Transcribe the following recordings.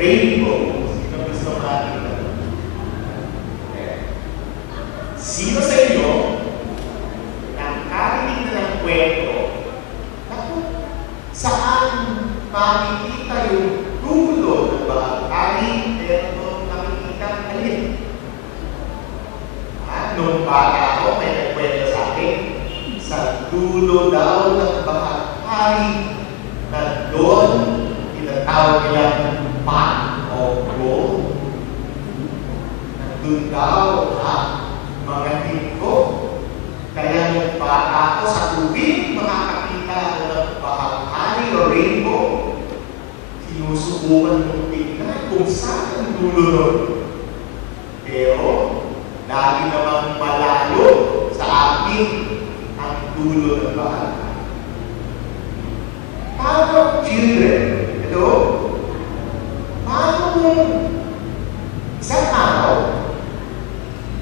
rainbow. Sino gusto makakita? Okay. Sino sa inyo nakarinig na ng kwento? Naku, saan makikita yung dulo ng bahagi pero nakikita ang alin? Nung bata ako, may nagkwento sa akin, sa dulo daw ng bahagi na doon, tinatawag nilang pot of gold. Nandun daw ang mga hiko. Kaya nung bata ako sa tubig, makakakita ako ng bahagi o rainbow. Sinusubukan mong tignan kung saan ang dulo nun. Pero, lagi namang malayo sa akin ang dulo ng bahagi. Paano, children? Ito, paano kung isang araw,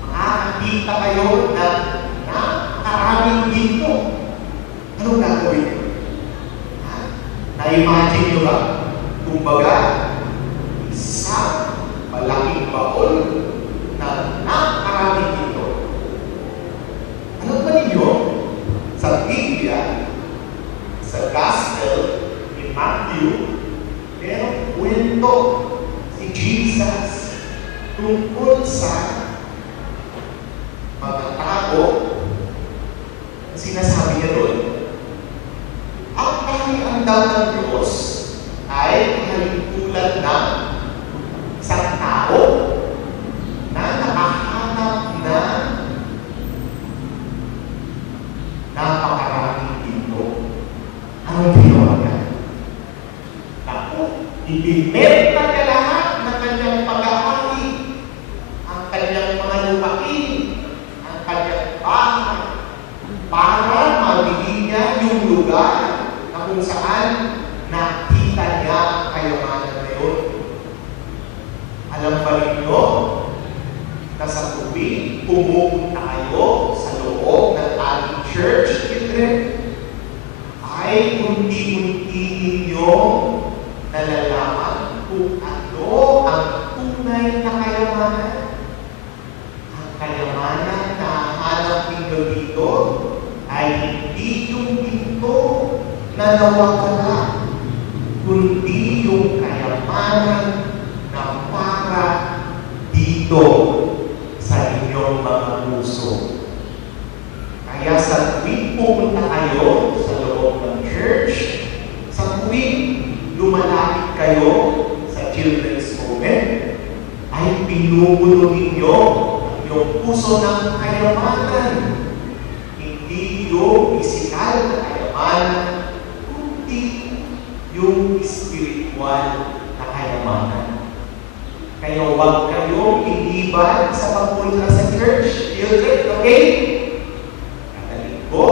makakakita kayo ng napakaraming ginto? Anong gagawin nyo? Na-imagine nyo ba? Kumbaga, isang malaking baon na napakaraming ginto. Alam ba ninyo, sa Biblia, sa Gospel ni Matthew, merong kwento si Jesus tungkol sa mga tao na sinasabi niya doon. Ang kaharian daw ng Diyos ay halintulad ng isang tao na nakahanap na napakaraming ginto. Anong ginawa niya? Naku, ibinenta niya lahat ng kanyang pag-aari, ang kanyang mga lupain, ang kanyang bahay, para mabigyan niya yung lugar na kung saan nakita niya ang kayamanan na yun. Alam ba ninyo na sa tuwing pumupunta kayo sa loob ng ating church, children, ay unti-unti ninyong nalalaman kung ano ang tunay na kayamanan. Ang kayamanan na hanap ninyo dito ay hindi yung ginto na nawawala, kundi yung kayamanan na para dito sa inyong mga puso. Kaya sa tuwing pupunta kayo sa loob ng church, sa tuwing lumalapit kayo sa children's moment, ay pinupuno ninyo yung puso ng kayamanan. Hindi yung pisikal na kayamanan, kundi yung spiritual na kayamanan. Kaya huwag kayong iliban sa pagpunta sa church, children, okay? Katalig ko,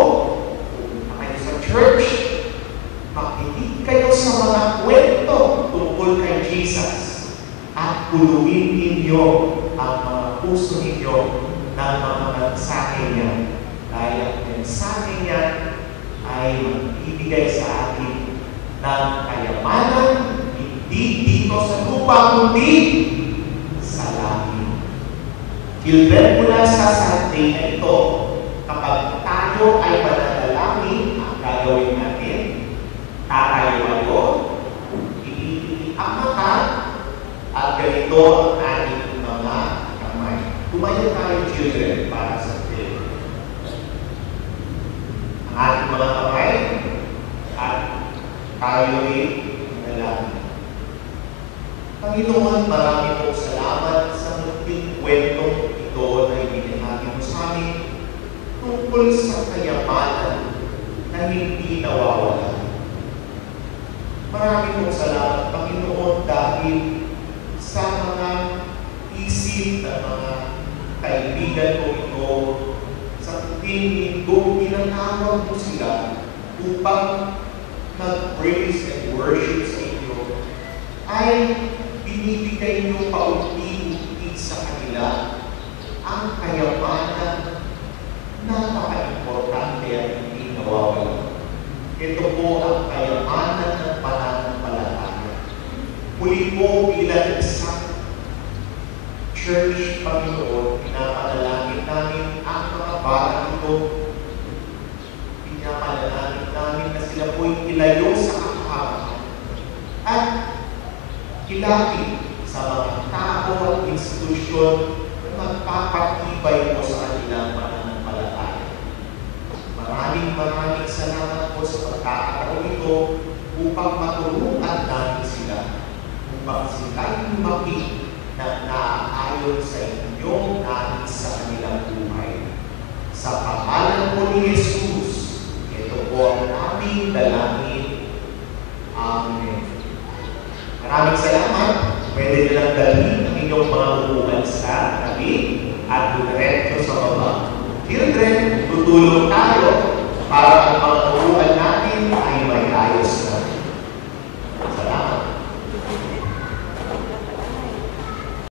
pupunta kayo sa church, makinig kayo sa mga kwento tungkol kay Jesus at puluin ninyo ang mga puso ninyo ng mga mensahe niya. Dahil ang mensahe niya ay magbibigay sa atin ng kayamanan, hindi dito sa lupa, kundi sa langit. Children, mula sa Sunday na ito, kapag tayo ay mananalangin, ang gagawin natin, tatayo kayo, iipitin ang mata, at ganito ang ating mga kamay. Tumayo tayo, children, para sa prayer. Ang ating mga kamay, at tayo rin manalangin. Panginoon, marami pong salamat sa munting kwentong ito na ibinahagi mo sa amin tungkol sa kayamanan na hindi nawawala. Marami pong salamat, Panginoon, dahil sa mga isip ng mga kaibigan ko ito, sa tuwing linggo, tinatawag mo sila upang mag-praise and worship sa inyo, ay binibigay niyo paunti-unti sa kanila ang kayamanan na napaka-importante at hindi nawawala. Ito po ang kayamanan ng pananampalataya. muli po bilang isang church, Panginoon, pinapanalangin namin ang mga bata ito. Pinapanalangin namin na sila po'y ilayo sa kahabagan at ilapit sa mga tao at institusyon na magpapatibay mo sa kanilang pananampalataya. Maraming salamat po sa pagkakataon ito upang maturuan namin sila, upang sila'y lumaki na naaayon sa inyong nais sa kanilang buhay. Sa pangalan po ni Jesus, ito po ang aming dalangin. Amen. Maraming salamat. Pwede nilang dalhin ang inyong mga upuan sa tabi at diretso sa baba. Children, tutulong tayo para ang mga